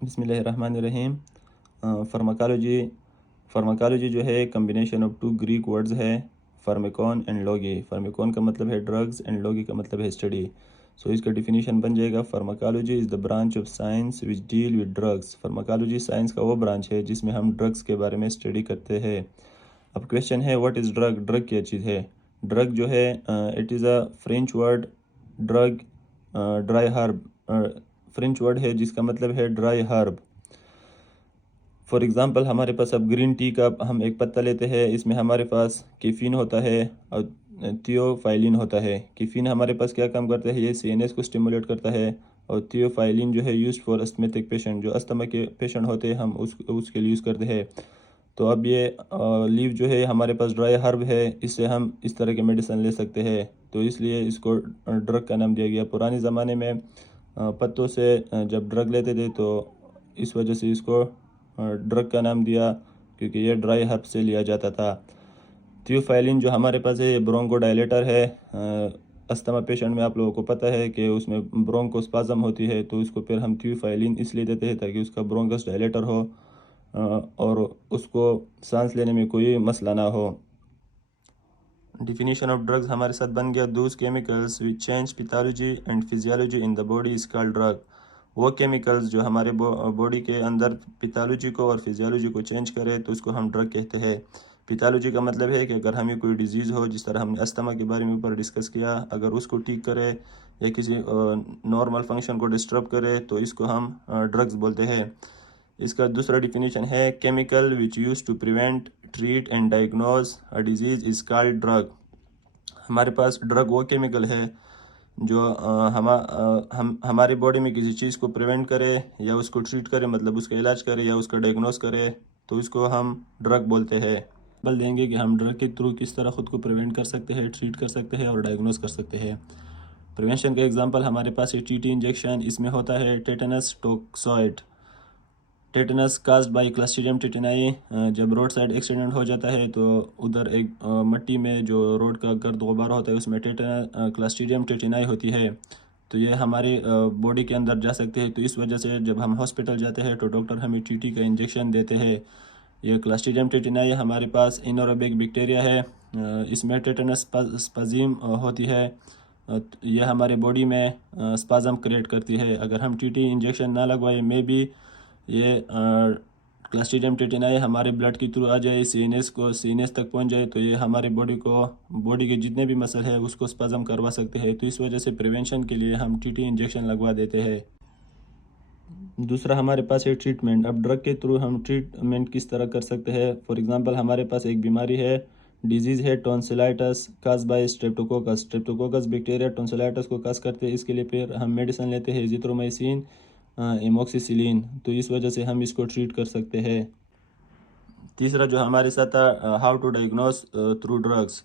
बिस्मिल्लाहिर्रहमानिर्रहीम। फार्माकोलॉजी जो है combination of two Greek words है, फार्मेकॉन एंड लॉगी। फार्मेकॉन का मतलब है ड्रग्स एंड लॉगी का मतलब है स्टडी। सो इसका डिफिनीशन बन जाएगा, pharmacology is the branch of science which deal with drugs. Pharmacology science का वो ब्रांच है जिसमें हम ड्रग्स के बारे में स्टडी करते हैं। अब क्वेश्चन है, व्हाट इज़ ड्रग? ड्रग क्या चीज़ है? ड्रग जो है it is a French word. Drug dry herb French word है जिसका मतलब है ड्राई हर्ब। फॉर एग्ज़ाम्पल हमारे पास अब ग्रीन टी का हम एक पत्ता लेते हैं, इसमें हमारे पास कैफीन होता है और थियोफाइलिन होता है। कैफीन हमारे पास क्या काम करता है? ये सीएनएस को स्टिमुलेट करता है। और थियोफाइलिन जो है यूज्ड फॉर अस्थमेटिक पेशेंट, जो अस्थमा के पेशेंट होते हैं हम उसके लिए यूज़ करते हैं। तो अब ये लीव जो है हमारे पास ड्राई हर्ब है, इससे हम इस तरह के मेडिसिन ले सकते हैं, तो इसलिए इसको ड्रग का नाम दिया गया। पुराने ज़माने में पत्तों से जब ड्रग लेते थे तो इस वजह से इसको ड्रग का नाम दिया, क्योंकि ये ड्राई हर्ब से लिया जाता था। थियोफाइलिन जो हमारे पास है ये ब्रोंकोडायलेटर है। अस्थमा पेशेंट में आप लोगों को पता है कि उसमें ब्रोंकोस्पाज्म होती है, तो उसको फिर हम थियोफाइलिन इसलिए देते हैं ताकि उसका ब्रोंकस डायलेटर हो और उसको सांस लेने में कोई मसला ना हो। डिफिनीशन ऑफ ड्रग्स हमारे साथ बन गया, those chemicals which change pathology and physiology in the body is called drug. वो केमिकल्स जो हमारे बॉडी के अंदर पैथोलॉजी को और फिजियोलॉजी को चेंज करे तो उसको हम ड्रग कहते हैं। पैथोलॉजी का मतलब है कि अगर हमें कोई डिजीज़ हो, जिस तरह हमने अस्थमा के बारे में ऊपर डिस्कस किया, अगर उसको ठीक करे या किसी नॉर्मल फंक्शन को डिस्टर्ब करे तो इसको हम ड्रग्स बोलते हैं। इसका दूसरा डिफिनीशन है, chemical which use to prevent, treat and diagnose a disease is called drug. हमारे पास ड्रग वो केमिकल है जो हमारे बॉडी में किसी चीज़ को प्रिवेंट करे या उसको ट्रीट करे, मतलब उसका इलाज करे या उसका डायग्नोज करे, तो इसको हम ड्रग बोलते हैं। बल देंगे कि हम ड्रग के थ्रू किस तरह ख़ुद को प्रिवेंट कर सकते हैं, ट्रीट कर सकते हैं और डायग्नोज कर सकते हैं। प्रिवेंशन का एग्जांपल हमारे पास है टीटी इंजेक्शन। इसमें होता है tetanus toxoid. Tetanus caused by clostridium tetani. जब रोड साइड एक्सीडेंट हो जाता है तो उधर एक मिट्टी में जो रोड का गर्द गुबार होता है उसमें क्लस्ट्रीडियम टेटेनाई होती है, तो ये हमारी बॉडी के अंदर जा सकते हैं। तो इस वजह से जब हम हॉस्पिटल जाते हैं तो डॉक्टर हमें टीटी का इंजेक्शन देते हैं। ये क्लस्ट्रीडियम टेटेनाई हमारे पास एनोरोबिक बैक्टीरिया है, इसमें टेटनस स्पाजिम होती है। यह हमारे बॉडी में स्पाजम क्रिएट करती है। अगर हम टीटी इंजेक्शन ना लगवाए में भी ये क्लस्ट्रीडियम टेटेनाई हमारे ब्लड के थ्रू आ जाए, सीनेस तक पहुंच जाए, तो ये हमारे बॉडी के जितने भी मसल है उसको स्पाजम करवा सकते हैं। तो इस वजह से प्रिवेंशन के लिए हम टीटी इंजेक्शन लगवा देते हैं। दूसरा हमारे पास है ट्रीटमेंट। अब ड्रग के थ्रू हम ट्रीटमेंट किस तरह कर सकते हैं? फॉर एग्जांपल हमारे पास एक बीमारी है, डिजीज़ है tonsillitis cause by streptococcus. Streptococcus bacteria tonsillitis को काज करते हैं, इसके लिए फिर हम मेडिसिन लेते हैं एजिथ्रोमाइसिन, एमोक्सिसिलिन, तो इस वजह से हम इसको ट्रीट कर सकते हैं। तीसरा जो हमारे साथ था, how to diagnose through drugs.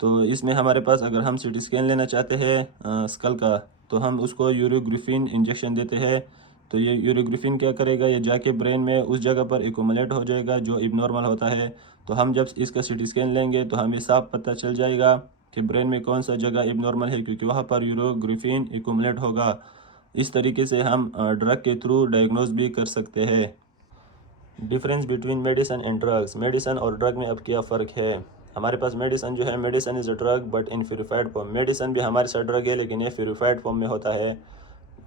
तो इसमें हमारे पास अगर हम सीटी स्कैन लेना चाहते हैं स्कल का, तो हम उसको यूरोग्रिफिन इंजेक्शन देते हैं। तो ये यूरोग्रिफिन क्या करेगा, ये जाके ब्रेन में उस जगह पर एकोमुलेट हो जाएगा जो इबनॉर्मल होता है। तो हम जब इसका सीटी स्कैन लेंगे तो हमें साफ पता चल जाएगा कि ब्रेन में कौन सा जगह इबनॉर्मल है, क्योंकि वहाँ पर यूरोग्रिफिन एकोमुलेट होगा। इस तरीके से हम ड्रग के थ्रू डायग्नोज भी कर सकते हैं। Difference between medicine and drugs. Medicine और ड्रग में अब क्या फ़र्क है? हमारे पास मेडिसिन जो है, medicine is a drug but in purified form. Medicine भी हमारे साथ ड्रग है लेकिन ये प्यूरिफाइड फॉर्म में होता है।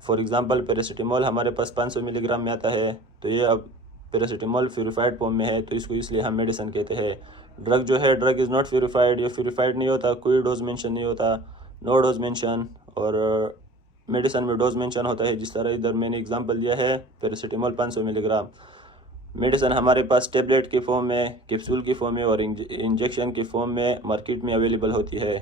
फॉर एग्जांपल पैरासीटामोल हमारे पास 500 मिलीग्राम में आता है, तो ये अब पैरासीटामोल प्यूरिफाइड फॉर्म में है, तो इसको इसलिए हम मेडिसिन कहते हैं। ड्रग जो है, ड्रग इज़ नॉट प्यूरिफाइड, ये प्यूरिफाइड नहीं होता, कोई डोज मेंशन नहीं होता, नो डोज मेंशन। और मेडिसिन में डोज मेंशन होता है, जिस तरह इधर मैंने एग्जांपल दिया है पैरासीटामोल 500 मिलीग्राम। मेडिसिन हमारे पास टेबलेट के फॉर्म में, कैप्सूल की फॉर्म में और इंजेक्शन की फॉर्म में मार्केट में अवेलेबल होती है।